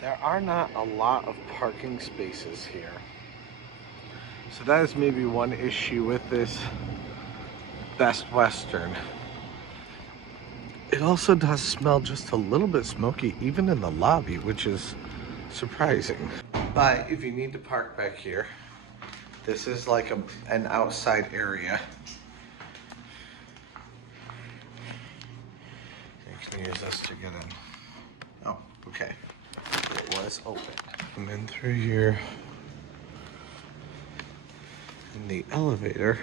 There are not a lot of parking spaces here. So that is maybe one issue with this Best Western. It also does smell just a little bit smoky, even in the lobby, which is surprising. But if you need to park back here, this is like an outside area. You can use this to get in. Oh, okay. It was open. Come in through here. And the elevator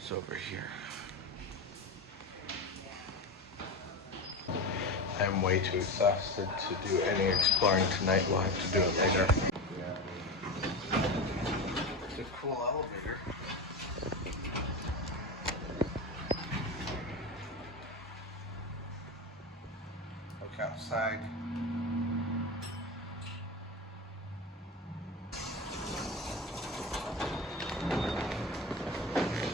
is over here. I'm way too exhausted to do any exploring tonight. We'll have to do it later. It's a cool elevator. Look outside.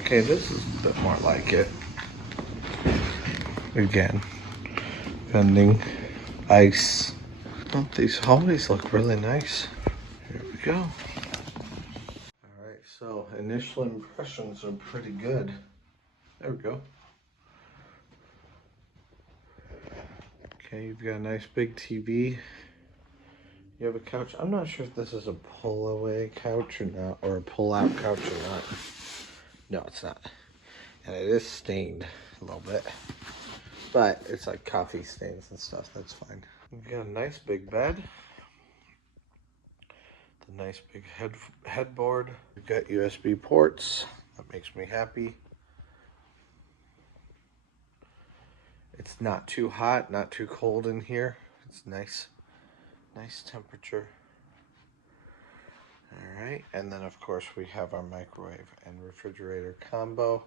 Okay, this is a bit more like it. Again, vending, ice. Oh, these hallways look really nice. Here we go. Alright, so initial impressions are pretty good. There we go. Okay, you've got a nice big TV. You have a couch. I'm not sure if this is a pull-away couch or not, or a pull-out couch or not. No, it's not. And it is stained a little bit. But it's like coffee stains and stuff. That's fine. We've got a nice big bed. The nice big headboard. We've got USB ports. That makes me happy. It's not too hot, not too cold in here. It's nice temperature. All right, and then of course we have our microwave and refrigerator combo.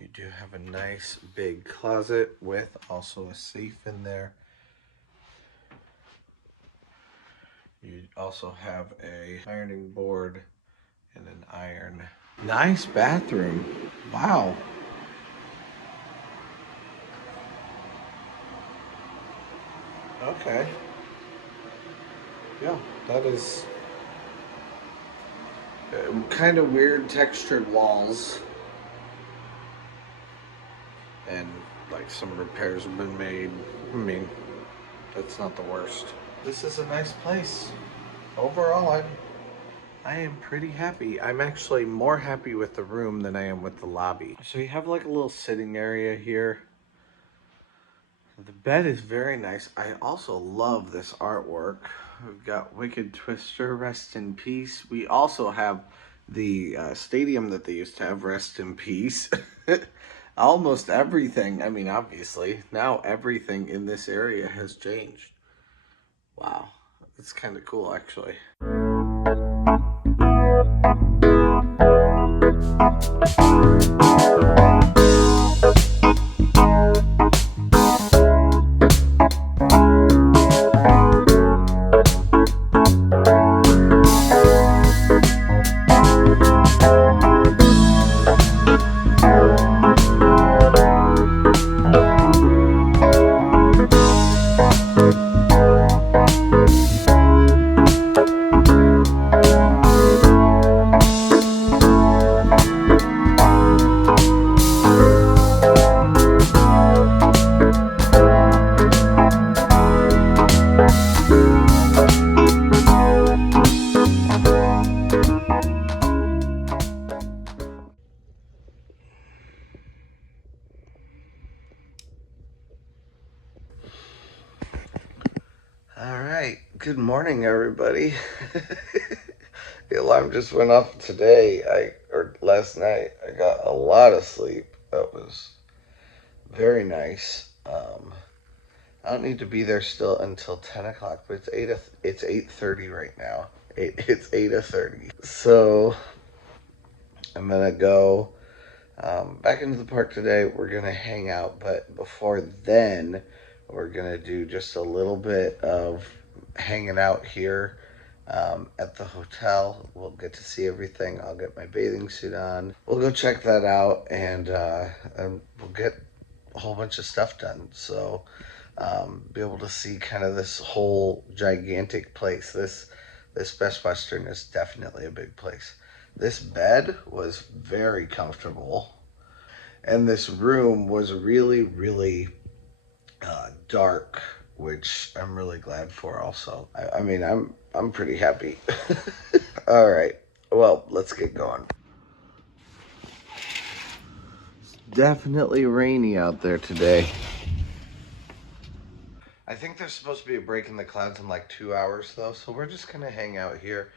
You do have a nice big closet with also a safe in there. You also have a ironing board and an iron. Nice bathroom. Wow. Okay. Yeah, that is kind of weird textured walls. And like some repairs have been made. I mean, that's not the worst. This is a nice place. Overall, I am pretty happy. I'm actually more happy with the room than I am with the lobby. So you have like a little sitting area here. The bed is very nice. I also love this artwork. We've got Wicked Twister, rest in peace. We also have the stadium that they used to have, rest in peace. Almost everything, I mean, obviously, now everything in this area has changed. Wow, it's kind of cool, actually. Alright, good morning everybody. The alarm just went off today, or last night. I got a lot of sleep. That was very nice. I don't need to be there still until 10 o'clock, but it's 8:30 right now. It's 8:30. So I'm gonna go back into the park today. We're gonna hang out, but before then, we're gonna do just a little bit of hanging out here at the hotel. We'll get to see everything. I'll get my bathing suit on. We'll go check that out, and we'll get a whole bunch of stuff done. So be able to see kind of this whole gigantic place. This Best Western is definitely a big place. This bed was very comfortable, and this room was really, really dark, which I'm really glad for. Also, I mean, I'm pretty happy. All right, well, let's get going. It's definitely rainy out there today. I think there's supposed to be a break in the clouds in like 2 hours though, so we're just gonna hang out here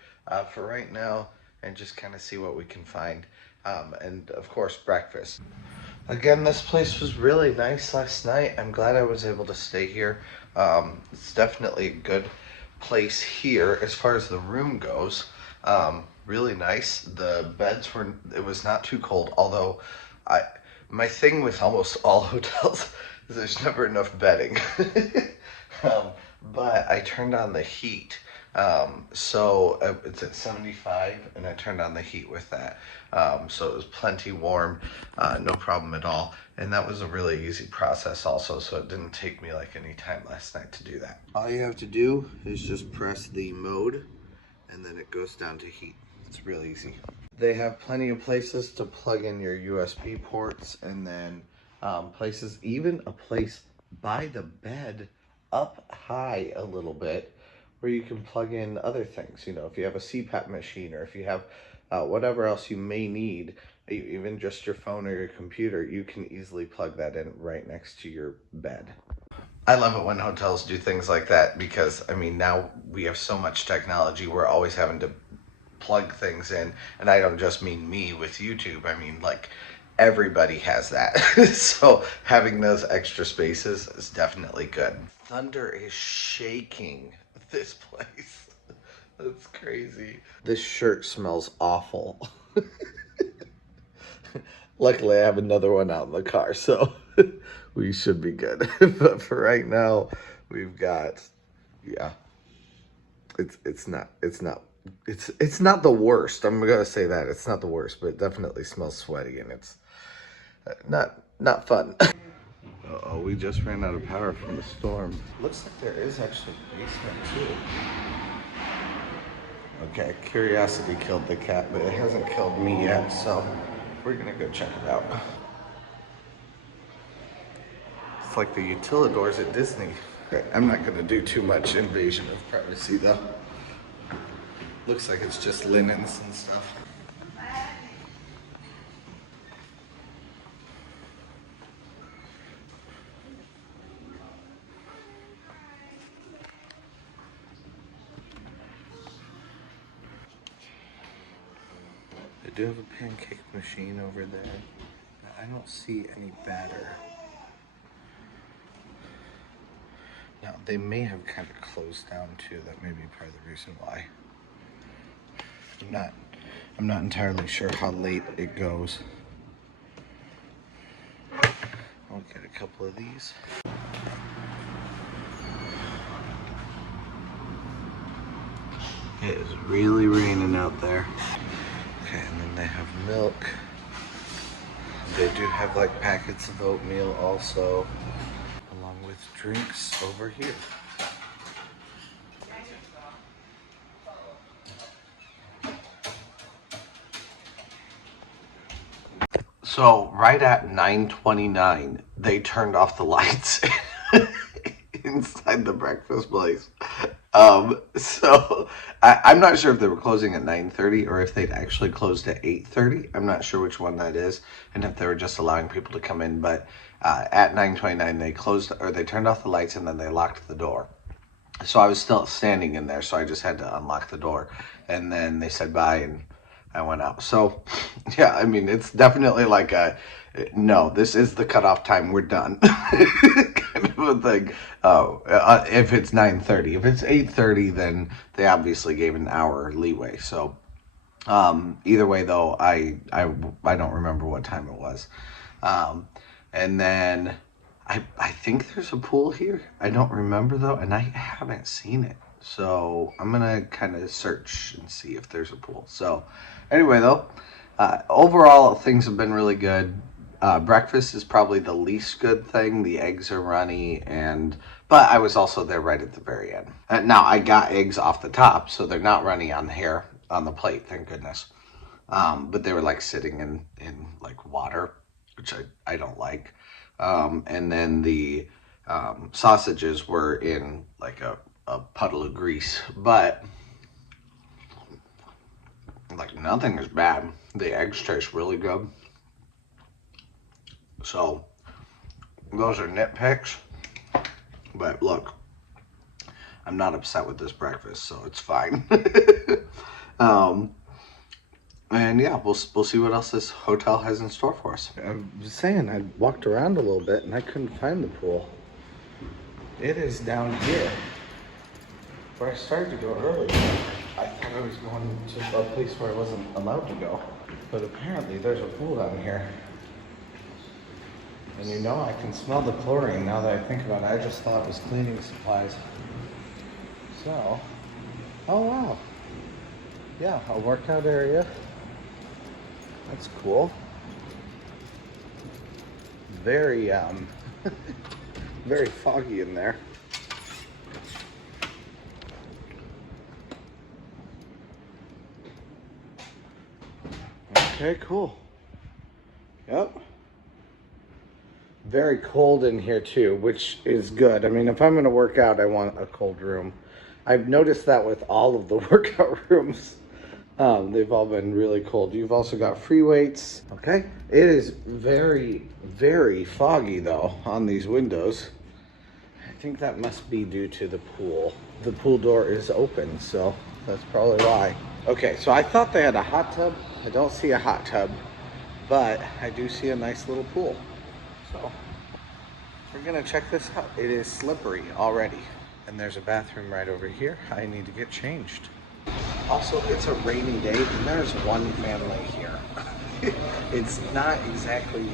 for right now and just kind of see what we can find. And of course, breakfast. Again, this place was really nice last night. I'm glad I was able to stay here. It's definitely a good place here as far as the room goes. Really nice. The beds were, it was not too cold, although my thing with almost all hotels is there's never enough bedding. But I turned on the heat. So it's at 75 and I turned on the heat with that. So it was plenty warm, no problem at all. And that was a really easy process also, so it didn't take me like any time last night to do that. All you have to do is just press the mode and then it goes down to heat. It's real easy. They have plenty of places to plug in your USB ports, and then places, even a place by the bed up high a little bit where you can plug in other things. You know, if you have a CPAP machine, or if you have whatever else you may need, even just your phone or your computer, you can easily plug that in right next to your bed. I love it when hotels do things like that because, I mean, now we have so much technology, we're always having to plug things in. And I don't just mean me with YouTube, I mean like everybody has that. So having those extra spaces is definitely good. Thunder is shaking this place. That's crazy. This shirt smells awful. Luckily I have another one out in the car, so we should be good. But for right now, we've got, yeah, it's not the worst. I'm gonna say that it's not the worst, but it definitely smells sweaty, and it's not fun. Uh-oh, we just ran out of power from the storm. Looks like there is actually a basement too. Okay, curiosity killed the cat, but it hasn't killed me yet, so we're gonna go check it out. It's like the utilidors at Disney. Okay, I'm not gonna do too much invasion of privacy though. Looks like it's just linens and stuff. They do have a pancake machine over there. I don't see any batter. Now, they may have kind of closed down too. That may be part of the reason why. I'm not entirely sure how late it goes. I'll get a couple of these. It is really raining out there. Okay, and then they have milk. They do have like packets of oatmeal also, along with drinks over here. So right at 9:29, they turned off the lights inside the breakfast place. So I'm not sure if they were closing at 9:30 or if they'd actually closed at 8:30. I'm not sure which one that is, and if they were just allowing people to come in. But at 9:29, they closed, or they turned off the lights, and then they locked the door. So I was still standing in there, so I just had to unlock the door, and then they said bye, and I went out. So yeah, I mean, it's definitely like a, no, this is the cutoff time, we're done kind of a thing. If it's 9:30, if it's 8:30, then they obviously gave an hour leeway. So either way though, I don't remember what time it was. And then I think there's a pool here. I don't remember though, and I haven't seen it. So I'm gonna kind of search and see if there's a pool. So anyway, though, overall things have been really good. Breakfast is probably the least good thing. The eggs are runny, but I was also there right at the very end. Now I got eggs off the top, so they're not runny on the plate, thank goodness. But they were like sitting in like water, which I don't like. And then the sausages were in like a puddle of grease, but like nothing is bad. The eggs taste really good. So those are nitpicks, but look, I'm not upset with this breakfast, so it's fine. And yeah, we'll see what else this hotel has in store for us. I was saying I walked around a little bit and I couldn't find the pool. It is down here where I started to go earlier. I thought I was going to a place where I wasn't allowed to go, but apparently there's a pool down here. And you know, I can smell the chlorine now that I think about it. I just thought it was cleaning supplies. So, oh wow. Yeah, a workout area. That's cool. Very, very foggy in there. Okay, cool. Yep. Very cold in here too, which is good. I mean, if I'm gonna work out, I want a cold room. I've noticed that with all of the workout rooms. They've all been really cold. You've also got free weights. Okay. It is very, very foggy though on these windows. I think that must be due to the pool. The pool door is open, so that's probably why. Okay, so I thought they had a hot tub. I don't see a hot tub, but I do see a nice little pool. So we're gonna check this out. It is slippery already. And there's a bathroom right over here. I need to get changed. Also, it's a rainy day and there's one family here. It's not exactly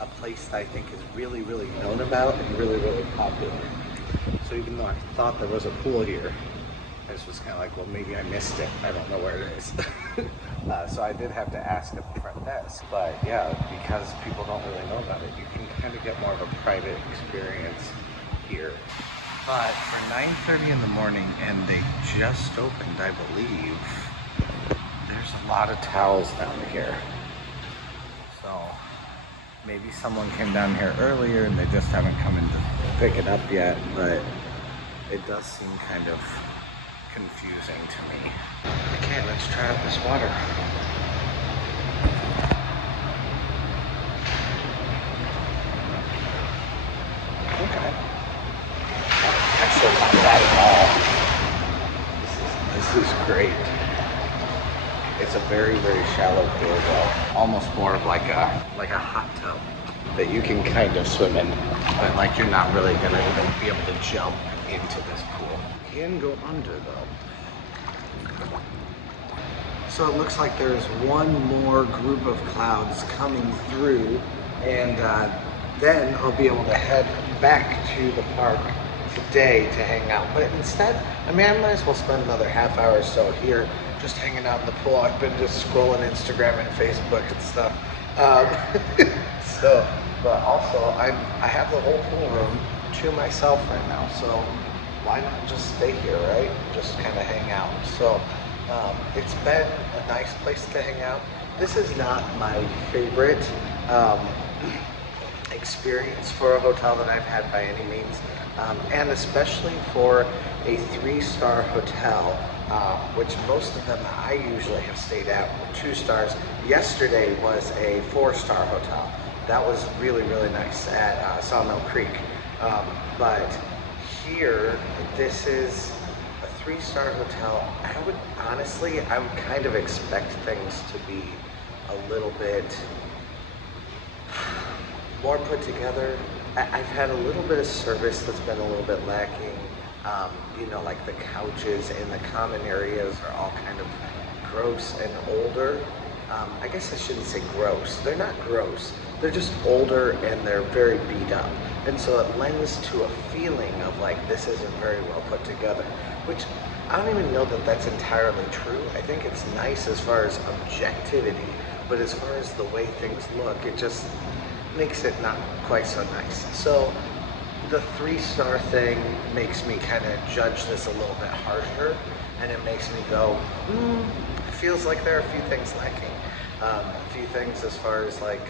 a place that I think is really, really known about and really, really popular. So even though I thought there was a pool here, I just was kind of like, well, maybe I missed it. I don't know where it is. So I did have to ask at the front desk. But yeah, because people don't really know about it, you can kind of get more of a private experience here. But for 9:30 in the morning, and they just opened, I believe, there's a lot of towels down here. So maybe someone came down here earlier and they just haven't come in to pick it up yet, but it does seem kind of confusing to me. Okay, let's try out this water. Okay. Actually not bad at all. This is great. It's a very, very shallow pool though. Almost more of like a hot tub that you can kind of swim in, but like you're not really gonna even be able to jump into this pool. You can go under though. So it looks like there's one more group of clouds coming through, and then I'll be able to head back to the park today to hang out. But instead, I mean, I might as well spend another half hour or so here just hanging out in the pool. I've been just scrolling Instagram and Facebook and stuff. But also I have the whole pool room to myself right now, so why not just stay here, right? Just kind of hang out. So it's been a nice place to hang out. This is not my favorite experience for a hotel that I've had by any means, and especially for a 3-star hotel, which most of them I usually have stayed at with 2 stars. Yesterday was a 4-star hotel. That was really, really nice at Sawmill Creek. But here, this is a 3-star hotel. I would kind of expect things to be a little bit more put together. I've had a little bit of service that's been a little bit lacking. You know, like the couches in the common areas are all kind of gross and older. I guess I shouldn't say gross. They're not gross. They're just older and they're very beat up. And so it lends to a feeling of like this isn't very well put together, which I don't even know that that's entirely true. I think it's nice as far as objectivity, but as far as the way things look, it just makes it not quite so nice. So the 3-star thing makes me kind of judge this a little bit harsher, and it makes me go, it feels like there are a few things lacking. A few things as far as like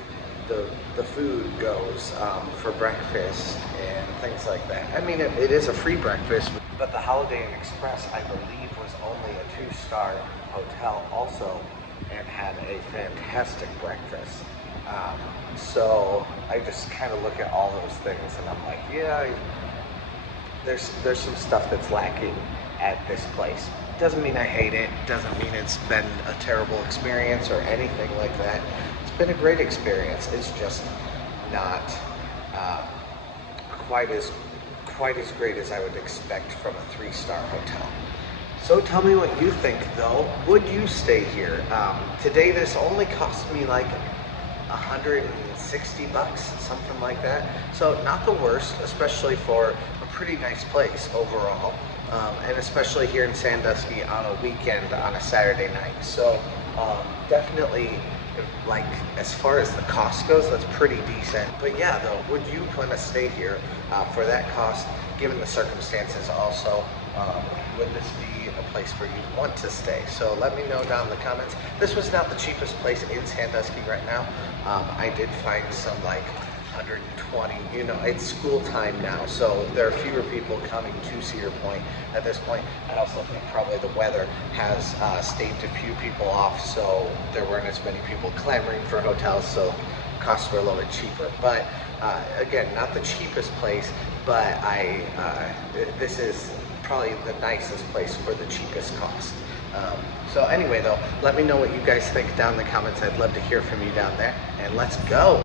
the food goes for breakfast and things like that. I mean, it is a free breakfast, but the Holiday Inn Express, I believe, was only a 2-star hotel also, and had a fantastic breakfast. So I just kind of look at all those things and I'm like, yeah, there's some stuff that's lacking at this place. Doesn't mean I hate it, doesn't mean it's been a terrible experience or anything like that. It's been a great experience. It's just not quite as great as I would expect from a 3-star hotel. So tell me what you think though. Would you stay here? Today this only cost me like $160, something like that. So not the worst, especially for a pretty nice place overall. And especially here in Sandusky on a weekend on a Saturday night. So definitely, like, as far as the cost goes, that's pretty decent. But yeah, though, would you plan to stay here for that cost, given the circumstances also? Would this be a place where you want to stay? So let me know down in the comments. This was not the cheapest place in Sandusky right now. I did find some like 120, you know, it's school time now, so there are fewer people coming to Cedar Point at this point. I also think probably the weather has staved a few people off, so there weren't as many people clamoring for hotels, so costs were a little bit cheaper. But again, not the cheapest place, but this is probably the nicest place for the cheapest cost. So anyway though, let me know what you guys think down in the comments. I'd love to hear from you down there, and let's go.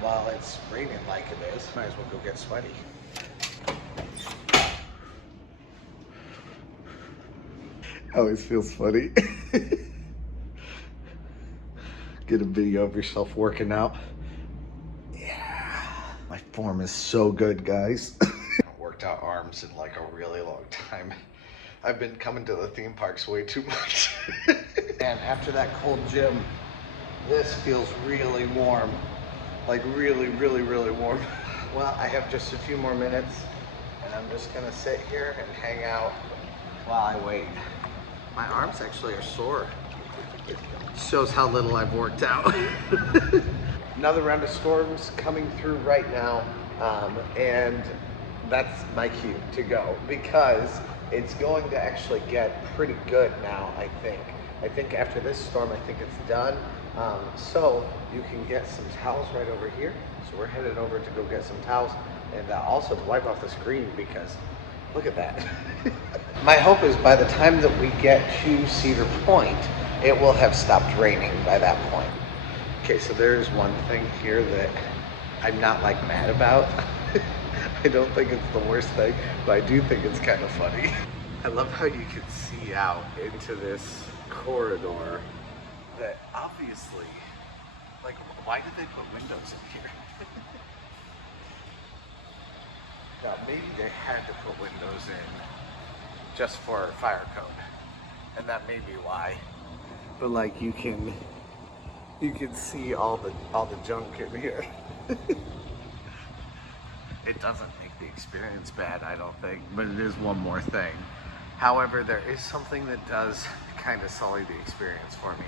While it's raining like it is, might as well go get sweaty. Always feels funny. Get a video of yourself working out. Yeah, my form is so good, guys. Worked out arms in like a really long time. I've been coming to the theme parks way too much. And after that cold gym, this feels really warm. Like really, really, really warm. Well, I have just a few more minutes and I'm just gonna sit here and hang out while I wait. My arms actually are sore. It shows how little I've worked out. Another round of storms coming through right now, and that's my cue to go, because it's going to actually get pretty good now, I think. I think after this storm, I think it's done. So you can get some towels right over here. So we're headed over to go get some towels, and also to wipe off the screen, because look at that. My hope is by the time that we get to Cedar Point, it will have stopped raining by that point. Okay, so there's one thing here that I'm not like mad about. I don't think it's the worst thing, but I do think it's kind of funny. I love how you can see out into this corridor that obviously, like, why did they put windows in here? Now, maybe they had to put windows in just for fire code, and that may be why. But like, you can see all the junk in here. It doesn't make the experience bad, I don't think, but it is one more thing. However, there is something that does kind of sully the experience for me,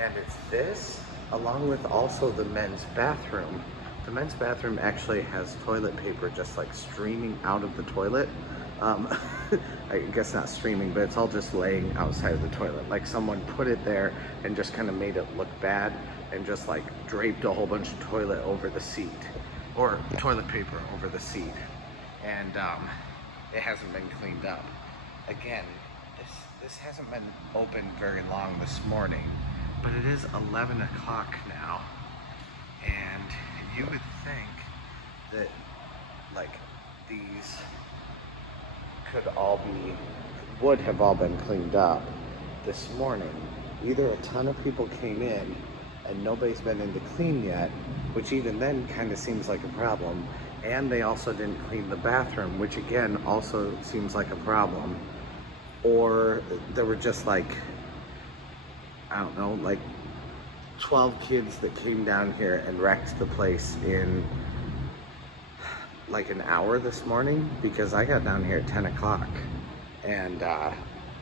and it's this, along with also the men's bathroom. The men's bathroom actually has toilet paper just like streaming out of the toilet. I guess not streaming, but it's all just laying outside of the toilet. Like someone put it there and just kind of made it look bad and just like draped a whole bunch of toilet over the seat, or toilet paper over the seat. And it hasn't been cleaned up. Again, this hasn't been open very long this morning, but it is 11 o'clock now. And you would think that like these would have all been cleaned up this morning. Either a ton of people came in and nobody's been in to clean yet, which even then kind of seems like a problem, And they also didn't clean the bathroom, which again also seems like a problem. Or there were just like, I don't know, like 12 kids that came down here and wrecked the place in like an hour this morning, because I got down here at 10 o'clock and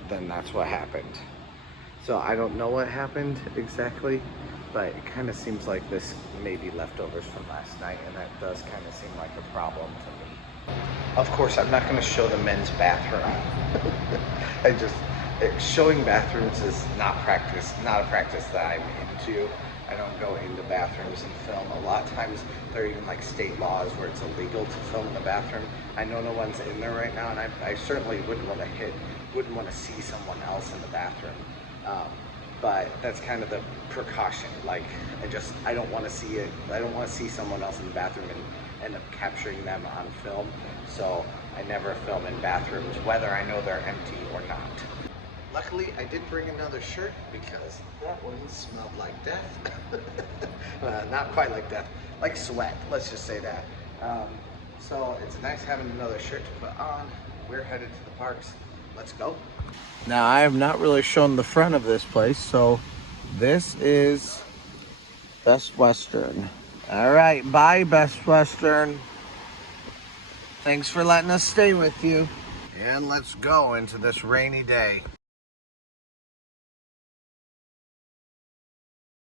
then that's what happened. So I don't know what happened exactly, but it kind of seems like this may be leftovers from last night, and that does kind of seem like a problem to me. Of course, I'm not going to show the men's bathroom. Showing bathrooms is not a practice that I'm into. I don't go into bathrooms and film. A lot of times there are even like state laws where it's illegal to film in the bathroom. I know no one's in there right now, and I certainly wouldn't want to see someone else in the bathroom. But that's kind of the precaution. Like, I don't want to see it. I don't want to see someone else in the bathroom and end up capturing them on film. So I never film in bathrooms, whether I know they're empty or not. Luckily, I did bring another shirt because that one smelled like death. Not quite like death, like sweat, let's just say that. So it's nice having another shirt to put on. We're headed to the parks. Let's go. Now, I have not really shown the front of this place, so this is Best Western. All right, bye, Best Western. Thanks for letting us stay with you. And let's go into this rainy day.